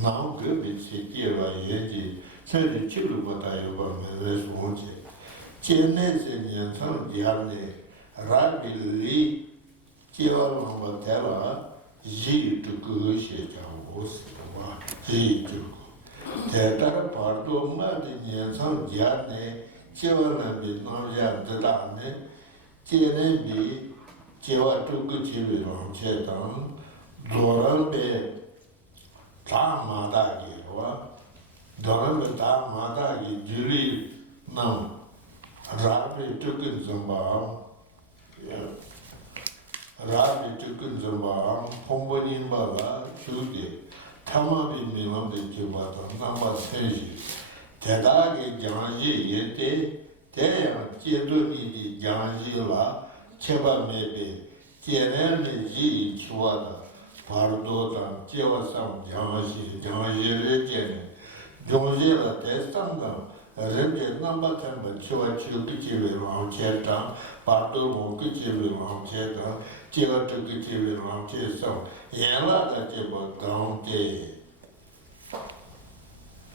now good with Sikiva Yeji, said the Chilubatayo response. Chenes in Yansan Diane, Rabbi Lee, Chival Matella, Ji to Gushi, Ji to Teta Pardo Mad in Yansan Diane, Chival and Noja the Dane, Chene be Chiva to Guchi on Chetan, Doran be Tamadagi, Doran be Tamadagi, Julie Nam. Rabbi took in Zamba, Rabbi took in Zamba, Pombonin Baba, Chugi, Tamabi Milam de Jubata, Nama Senji, Tedagi Janji Yete, Te, Jeduni Janji La, Cheba Mebe, Tienel Ji Chuada, Pardota, Chevasam Janji, Janji Regene, Jonjela Testanga. Remember number 10, but Chivachi around Cheta, Pardo Mokichi around Cheta, Chiva took it around Chesa, Yella that you were Gante.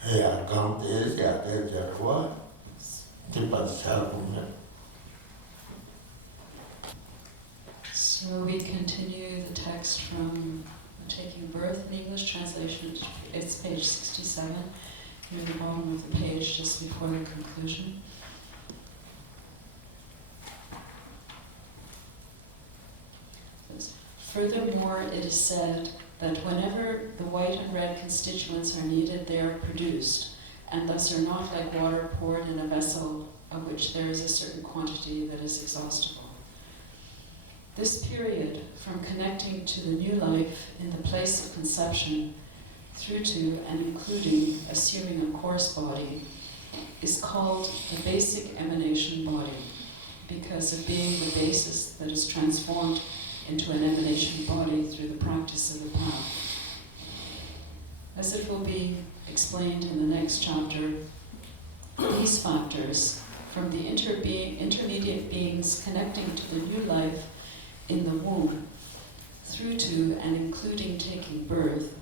Yeah, Gante, yeah, that's what? So we continue the text from Taking Birth in English translation. It's page 67. Near the bottom of the page, just before the conclusion. Furthermore, it is said that whenever the white and red constituents are needed, they are produced, and thus are not like water poured in a vessel of which there is a certain quantity that is exhaustible. This period, from connecting to the new life in the place of conception, through to and including assuming a coarse body, is called the basic emanation body, because of being the basis that is transformed into an emanation body through the practice of the path. As it will be explained in the next chapter, these factors, from the intermediate beings connecting to the new life in the womb, through to and including taking birth,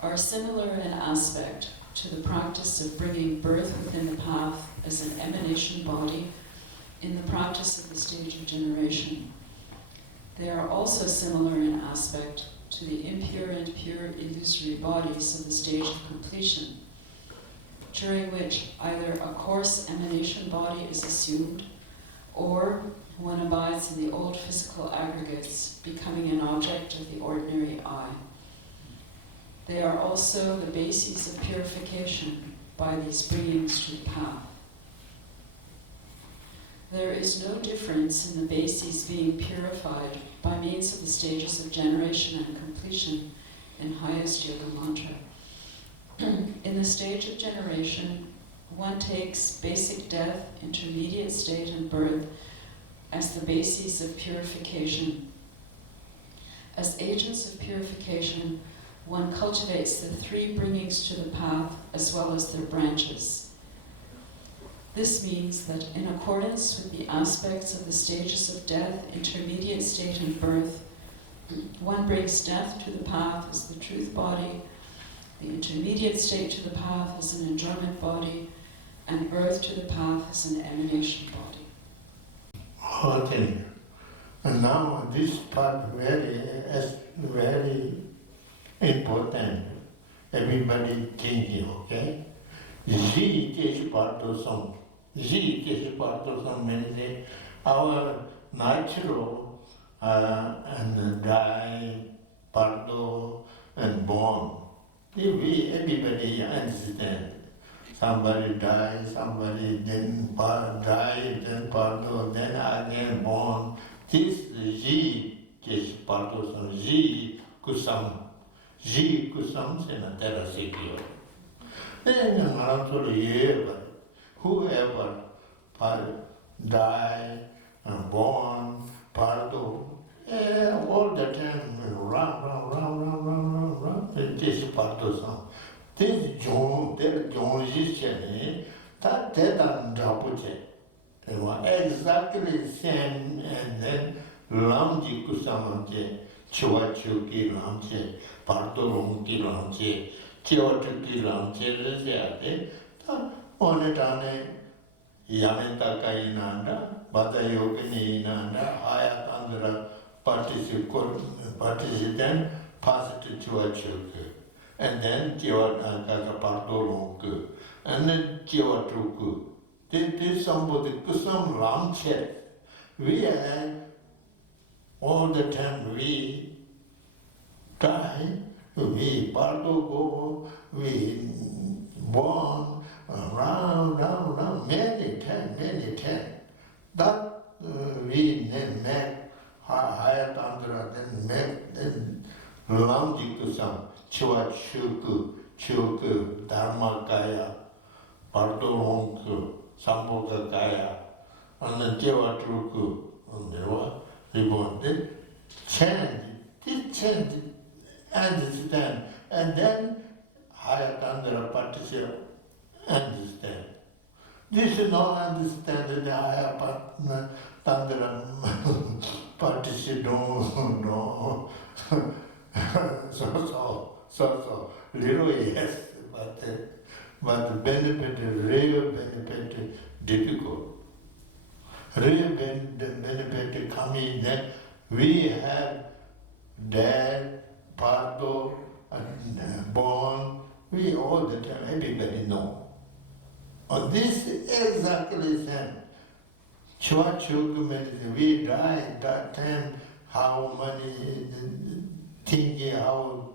are similar in aspect to the practice of bringing birth within the path as an emanation body in the practice of the stage of generation. They are also similar in aspect to the impure and pure illusory bodies of the stage of completion, during which either a coarse emanation body is assumed, or one abides in the old physical aggregates, becoming an object of the ordinary eye. They are also the bases of purification by these bringings to the path. There is no difference in the bases being purified by means of the stages of generation and completion in highest yoga mantra. In the stage of generation, one takes basic death, intermediate state, and birth as the bases of purification. As agents of purification, one cultivates the three bringings to the path as well as their branches. This means that in accordance with the aspects of the stages of death, intermediate state, and birth, one brings death to the path as the truth body, the intermediate state to the path as an enjoyment body, and birth to the path as an emanation body. Okay. And now this part very important. Everybody thinking, okay? Ji is part of some. Ji is part of some means our natural and die, pardo and born. Everybody understand. Somebody die, somebody then die, then pardo, then again born. This Ji is part of some. Ji kusam. Ji kusam se na terra sekio. Then whoever die and born, pardo, all the time run. This pardo sam. This John is that exactly same and then Lamji Kusamante, Chuachuki Lamche, Pardo Ronki Lamche, Chiwatuki Ram Chedasiate, Onetane Yamenta Inanda, Bata Yogini Inanda, Ayatandra participant passed to Chiwachuk, and then Chiwataka Pardo and then Chiwatuku. This somebody, some Ram Ched. We had all the time we try, we BARDO go, we born round, many times. That we make higher tantra, then lounge to some Chua Chuku, Dharma Kaya, BARDO Honku, Samboka Kaya, and then Chua Truku, and there was reborn. They change, understand, and then higher tantra participate, understand. This is not understand the higher tantra participate, no. So, little yes, but benefit, real benefit, difficult. Real benefit coming that we have dad, BARDO, born, we all the time, everybody know. And this is exactly the same. Chua we died that time, how many thinking, how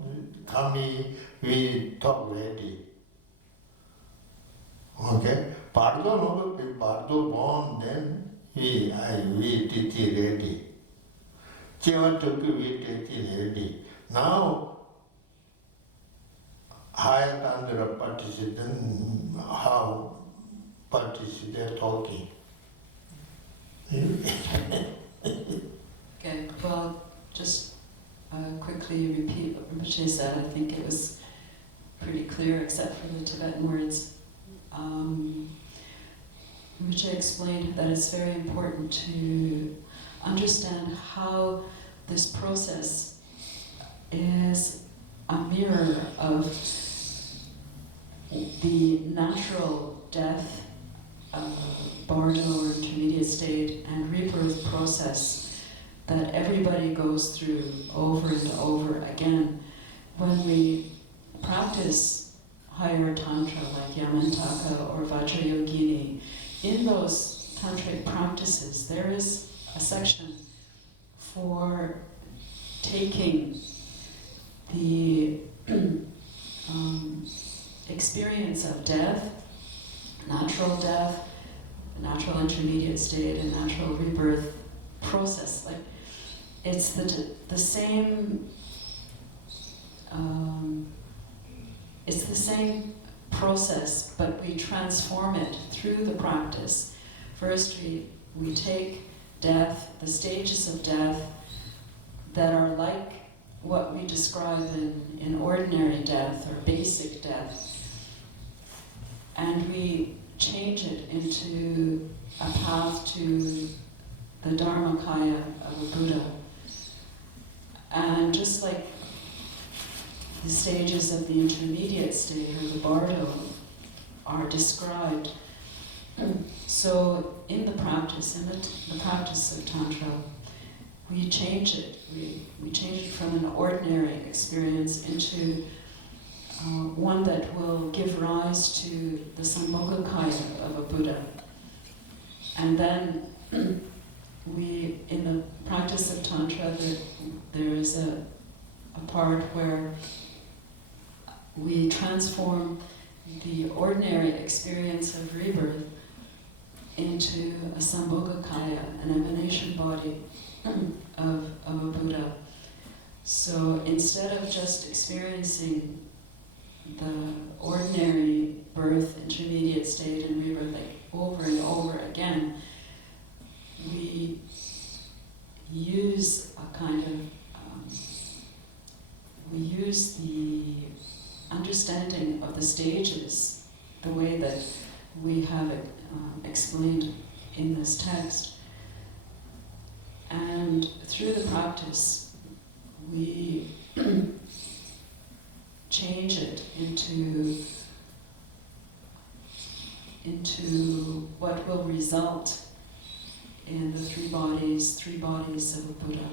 coming, we talk ready. Okay? BARDO born, then we teach ready. Chiwatuku we teach ready. Now, higher tantra participant, how participate talking. Okay, well, just quickly repeat what Rinpoche said. I think it was pretty clear, except for the Tibetan words. Rinpoche explained that it's very important to understand how this process is a mirror of the natural death, BARDO or intermediate state, and rebirth process that everybody goes through over and over again. When we practice higher tantra like Yamantaka or Vajrayogini, in those tantric practices there is a section for taking the experience of death, natural intermediate state, and natural rebirth process. Like, it's the same. It's the same process, but we transform it through the practice. First, we take death, the stages of death that are like what we describe in ordinary death or basic death, and we change it into a path to the Dharmakaya of a Buddha. And just like the stages of the intermediate state or the BARDO are described, so in the practice of Tantra, we change it. We change it from an ordinary experience into one that will give rise to the Sambhogakaya of a Buddha. And then in the practice of Tantra, there is a part where we transform the ordinary experience of rebirth into a Sambhogakaya, an emanation body of a Buddha. So instead of just experiencing the ordinary birth, intermediate state, and rebirth like over and over again, we use a kind of we use the understanding of the stages the way that we have it explained in this text, and through the practice we change it into what will result in the three bodies of a Buddha.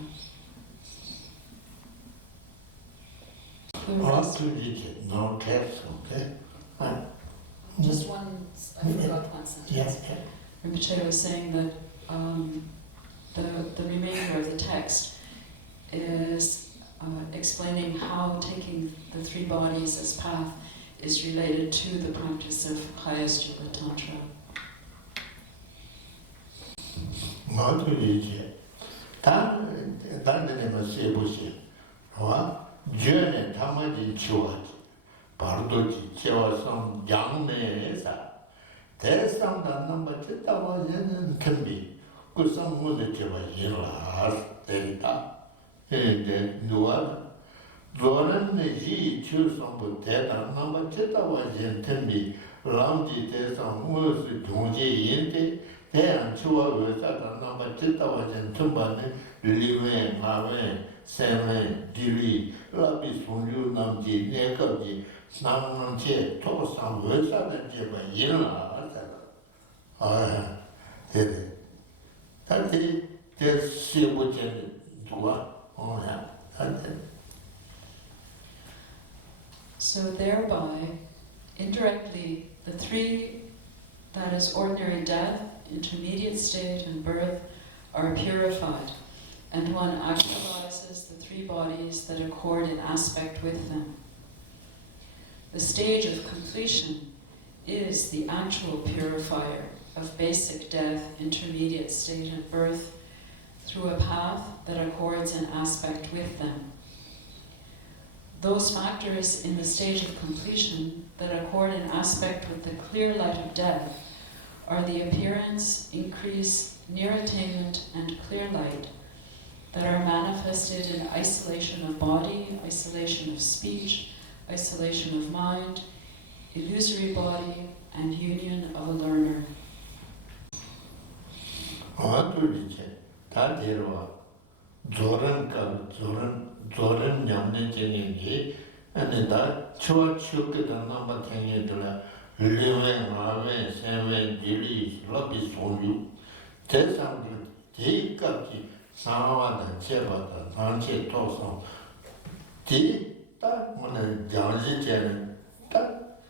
No text, okay? Just one, I forgot one sentence. Yes. Rinpoche was saying that the remainder of the text is explaining how taking the three bodies as path is related to the practice of highest Yoga Tantra. BARDO 대상 단남바 뜻다고 하는 캔비 그 성문에 제가 일을 때리다 이제 노는 이 추성부 대단 남바 뜻다고 하는 캔비 람지 대상 무슨 종지인데 대한 추와 의사단 남바 뜻다고 하는 tum바는 리웨 마웨 세메 디리 라비 송류 남지 내거지 남는 제 토상 의사는 제가 일을 네. 다들 대시보전 누가 So thereby, indirectly, the three, that is ordinary death, intermediate state, and birth, are purified, and one actualizes the three bodies that accord in aspect with them. The stage of completion is the actual purifier of basic death, intermediate state, and birth through a path that accords an aspect with them. Those factors in the stage of completion that accord an aspect with the clear light of death are the appearance, increase, near attainment, and clear light that are manifested in isolation of body, isolation of speech, isolation of mind, illusory body, and union of a learner. 다 데려와 조런 냠는 게 아니다 추워 추게 남바 탱이들아 리웨 마웨 세웨 디리 러비 송유 대상들 대까지 상화다 제바다 단체 토성 디딱 뭐는 장지제는 딱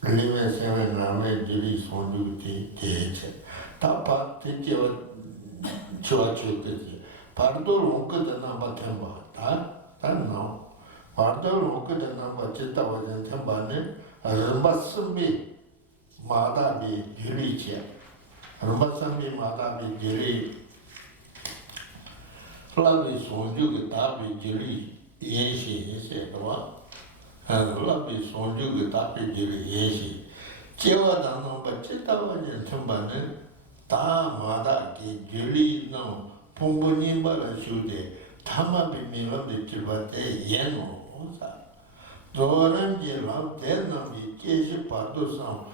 리웨 세웨 마웨 디리 송유 대체 다파 대저 추워추게 BARDO 롱거든 남바 템바 다 BARDO 롱거든 남바 짓다고 된 템바는 르바스미 마다비 디리체 르바스미 마다비 디리 라비 손주게 다비 디리 예시에서와 라비 손주게 다비 디리 예시 제와다 남바 짓다고 된 템바는 다 마다기 디리노 봉부님바라 슈데 타마비 밀런데 칠바테 예노사 도란지 랍데나미 계시 바도상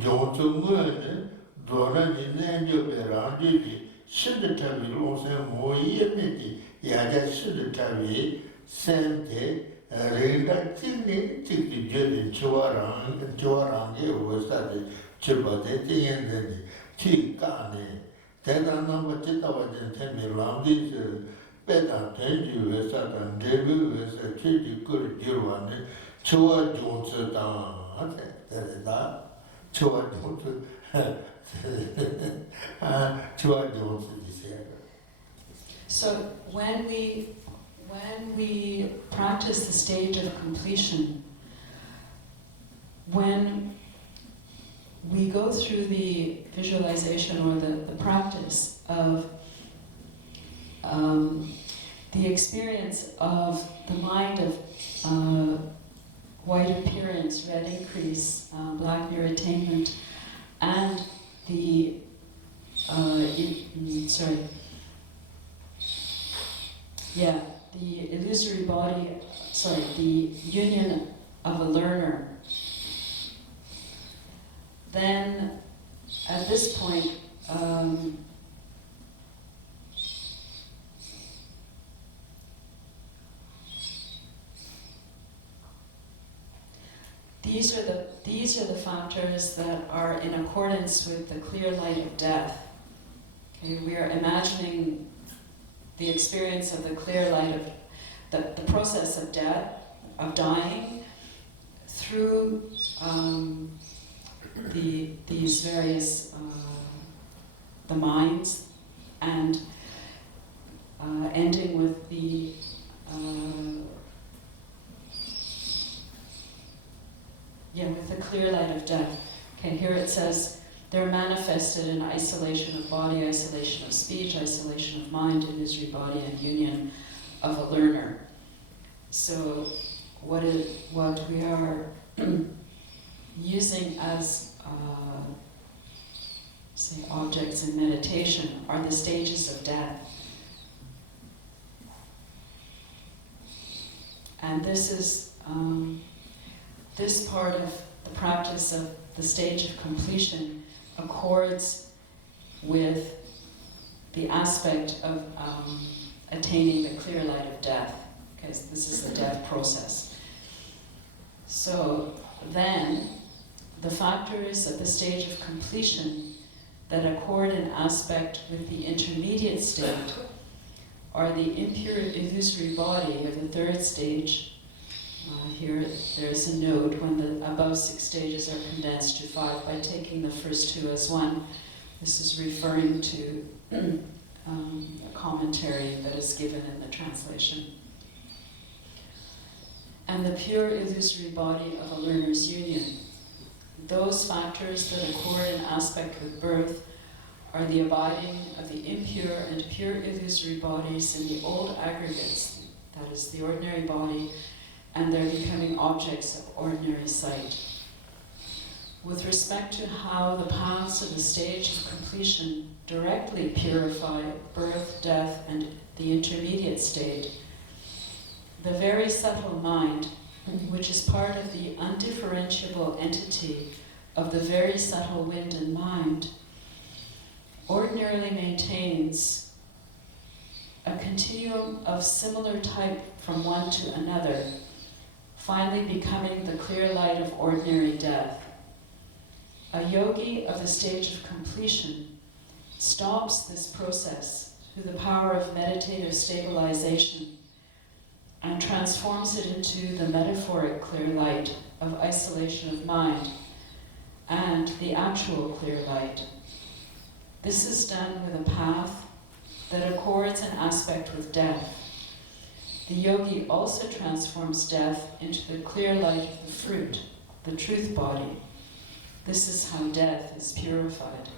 종종은 도란지 내조베란지 시드타비 로세 모이에메디 야자 시드타비 센테 레다 찌니 찌기 제린 조아랑게 오사데 칠바테 띠엔데 티까네 대단한 짓다고 된 템이 람디스 배다 된지 회사단 데뷔 회사 최지 걸 뒤로왔네 저와 종서다 하다 저와 종서 저와 종서 디세요. So when we practice the stage of completion, when we go through the visualization or the practice of the experience of the mind of white appearance, red increase, black near attainment, and the the illusory body, the union of a learner. Then, at this point, these are the factors that are in accordance with the clear light of death. Okay, we are imagining the experience of the clear light of the process of death, of dying, through these various the minds, and ending with the with the clear light of death. Okay, here it says they're manifested in isolation of body, isolation of speech, isolation of mind, illusory body, and union of a learner. So what we are using as say objects in meditation are the stages of death. And this is this part of the practice of the stage of completion accords with the aspect of attaining the clear light of death, because this is the death process. So then, the factors at the stage of completion that accord an aspect with the intermediate state are the impure illusory body of the third stage. Here there's a note when the above 6 stages are condensed to 5 by taking the first 2 as one. This is referring to a commentary that is given in the translation. And the pure illusory body of a learner's union. Those factors that accord an aspect with birth are the abiding of the impure and pure illusory bodies in the old aggregates, that is the ordinary body, and their becoming objects of ordinary sight. With respect to how the paths of the stage of completion directly purify birth, death, and the intermediate state, the very subtle mind, which is part of the undifferentiable entity of the very subtle wind and mind, ordinarily maintains a continuum of similar type from one to another, finally becoming the clear light of ordinary death. A yogi of the stage of completion stops this process through the power of meditative stabilization and transforms it into the metaphoric clear light of isolation of mind and the actual clear light. This is done with a path that accords an aspect with death. The yogi also transforms death into the clear light of the fruit, the truth body. This is how death is purified.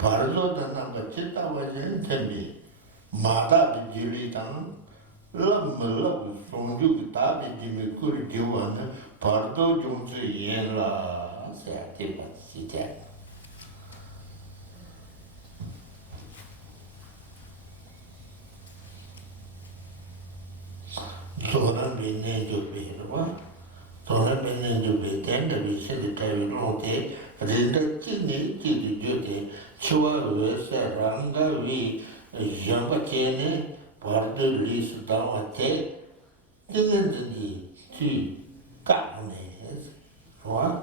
BARDO da namba chitta wajan tembi mada bi jili tang lam songju ki tabi jimi kuri jiwana BARDO jungsu yen la saya tiba sija. Soran binne jo birwa, soran binne jo bi tenda bi sidi tabi longte rinda chini chidi jote chua wesa ranga vi jamba chene BARDO lis dawa te dindi ti kakne wa.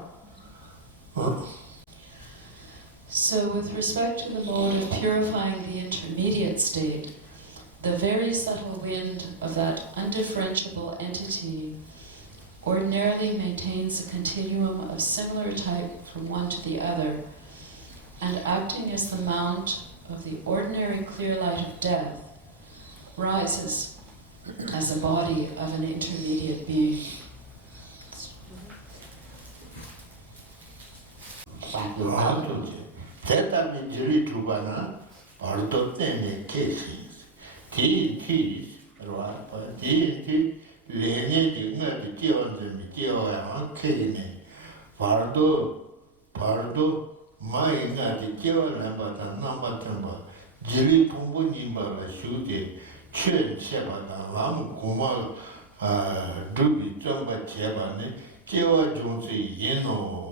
So with respect to the mode of purifying the intermediate state, the very subtle wind of that undifferentiable entity ordinarily maintains a continuum of similar type from one to the other, and acting as the mount of the ordinary clear light of death, rises as a body of an intermediate being. Tetapi jiri trubana BARDO tene kesi ti lenye di nga di jiwa yang kene BARDO mai nga di jiwa lamba ta namba tamba jiri pumbu nimba la shude chen chebana lam kuma drubi zomba chebane jewa jungzi yeno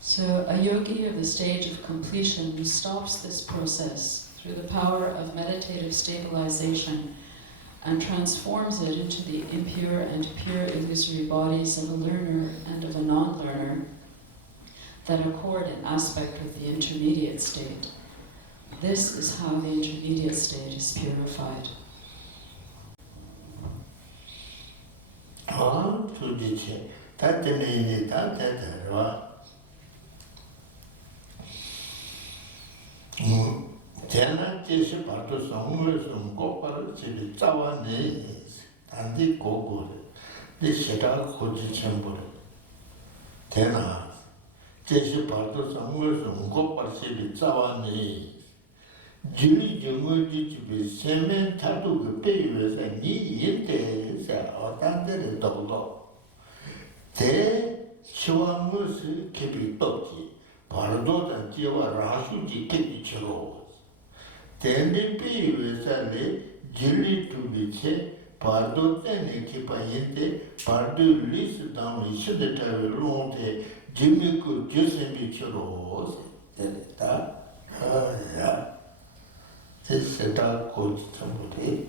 So a yogi of the stage of completion stops this process through the power of meditative stabilization and transforms it into the impure and pure illusory bodies of a learner and of a non-learner that accord in aspect with the intermediate state. This is how the intermediate state is purified. Tena jeshi parto songwe songko par chili tsawa ne tandi koko de sheta koji chembore. Tena jeshi parto songwe songko par chili tsawa ne jili jungwe di chibi semen tatu ke peywe sa ni yinte sa otante de dogdo. Te chiwa musi kepi tokji bardo dan jiwa rasu ji kepi chiro. Tendi piwe sale jili tubiche bardo tene kipa yente bardo lis dami shidetawe lonte jimiku jusembi chiro ta ya seta koji tamure.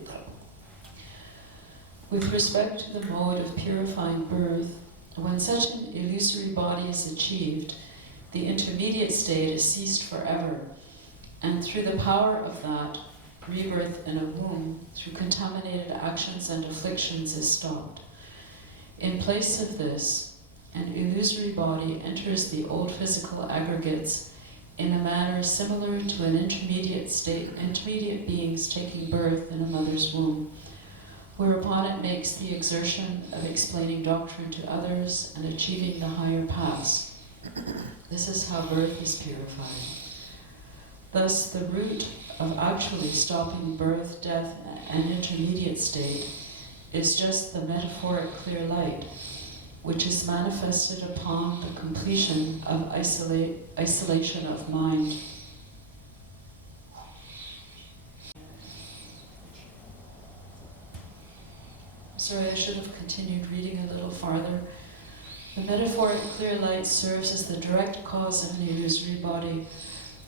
With respect to the mode of purifying birth, when such an illusory body is achieved, the intermediate state is ceased forever, and through the power of that, rebirth in a womb through contaminated actions and afflictions is stopped. In place of this, an illusory body enters the old physical aggregates in a manner similar to an intermediate beings taking birth in a mother's womb, whereupon it makes the exertion of explaining doctrine to others and achieving the higher paths. This is how birth is purified. Thus, the root of actually stopping birth, death, and intermediate state is just the metaphoric clear light, which is manifested upon the completion of isolation of mind. Sorry, I should have continued reading a little farther. The metaphoric clear light serves as the direct cause of an illusory body,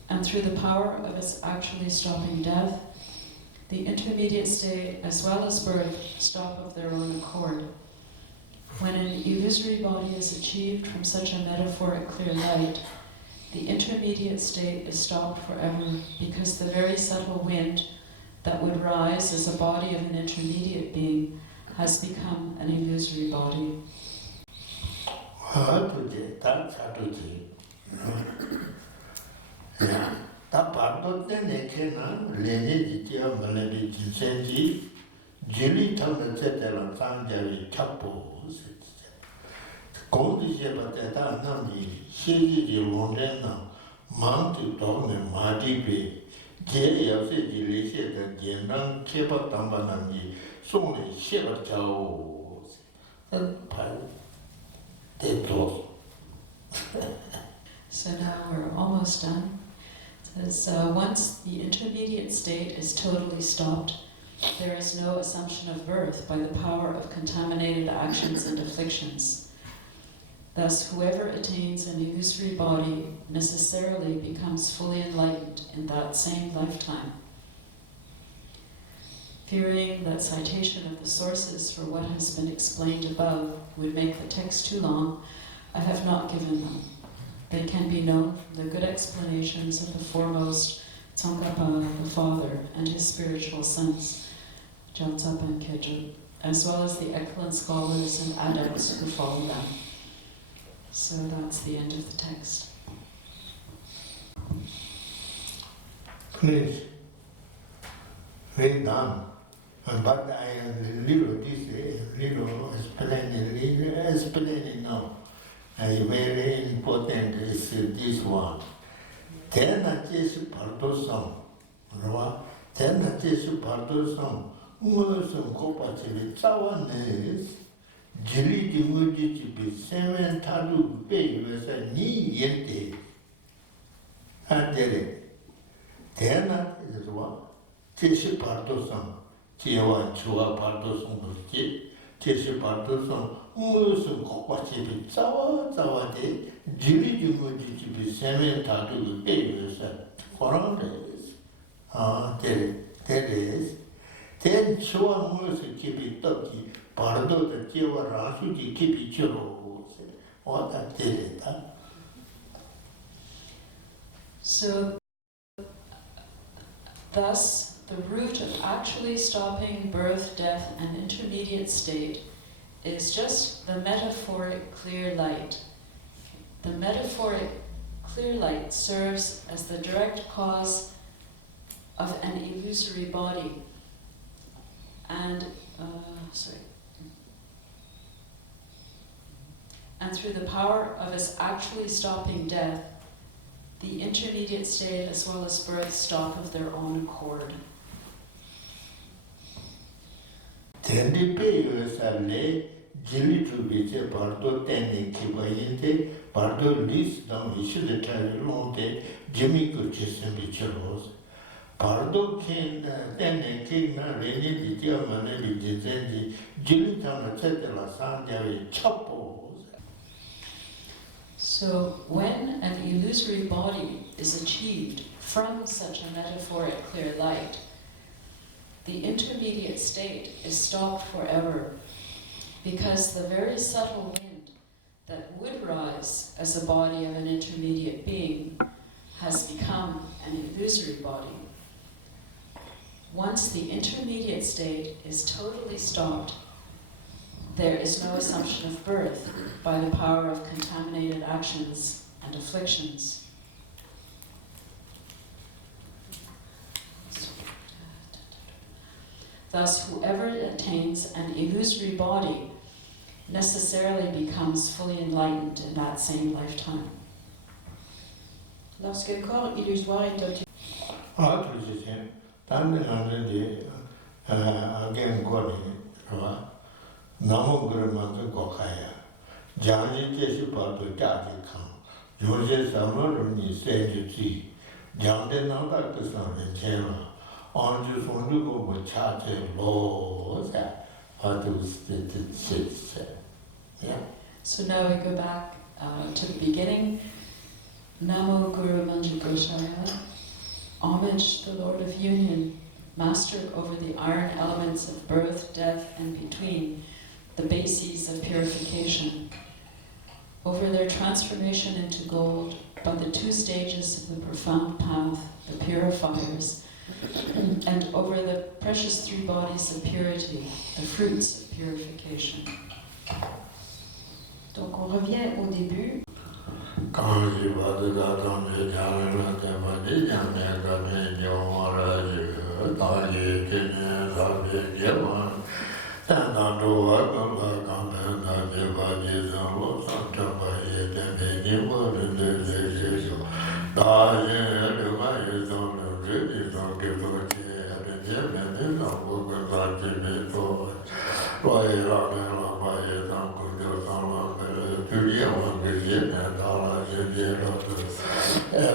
and through the power of its actually stopping death, the intermediate state as well as birth stop of their own accord. When an illusory body is achieved from such a metaphoric clear light, the intermediate state is stopped forever, because the very subtle wind that would rise as a body of an intermediate being has become an illusory body. So now we're almost done. It says, once the intermediate state is totally stopped, there is no assumption of birth by the power of contaminated actions and afflictions. Thus, whoever attains an illusory body necessarily becomes fully enlightened in that same lifetime. Fearing that citation of the sources for what has been explained above would make the text too long, I have not given them. They can be known from the good explanations of the foremost Tsongkhapa, the father, and his spiritual sons, Gyaltsab and Kyedru, as well as the excellent scholars and adepts who follow them. So that's the end of the text. Please, read down. But I am little explaining now. Very important is this one. Tena jesu pardo sam, tena jesu pardo sam, ngosum kopa chibi tsawa nes, jili di nguji chibi semen talu pe yuesa ni yente. and then is one. Tishi Parto Song, Tiawan Chua Parto Song, Tishi Parto Song, Musum Kwachibi, Zawa de, Jiri Jumuji, Seven Tatu, Babies, Foreign days. There is. Then Chua Musu Kibi Toki, Bardo the Tiawa Rasuji Kibi Churo, what that did. So, thus, the root of actually stopping birth, death, and intermediate state is just the metaphoric clear light. The metaphoric clear light serves as the direct cause of an illusory body. And, and through the power of its actually stopping death, the intermediate state as well as birth stop of their own accord. Tendi pe sale jili tu biche bardo teni kibayinte bardo lis dam ishu de lonte jimi ko chesen bicheros bardo ken teni kina reni di mane di jesendi jili tana chetela sanjavi chapo. So when an illusory body is achieved from such a metaphoric clear light, the intermediate state is stopped forever, because the very subtle wind that would rise as a body of an intermediate being has become an illusory body. Once the intermediate state is totally stopped, there is no assumption of birth by the power of contaminated actions and afflictions. Thus, whoever attains an illusory body necessarily becomes fully enlightened in that same lifetime. Lorsque le corps illusoire est obtenu. Namo Gurumanga Gokaya, Jani Jesu Pado Jadi Kang, Jose Samaruni Senjuji, Jande Nanda Kusan Chema, Anju Sondugo Chache Loza, Padu Sits. Yeah. So now we go back to the beginning. Namo Guru Manja Goshaya, homage the Lord of Union, master over the iron elements of birth, death, and between, the bases of purification, over their transformation into gold by the two stages of the profound path, the purifiers, and over the precious three bodies of purity, the fruits of purification. Donc on revient au début. And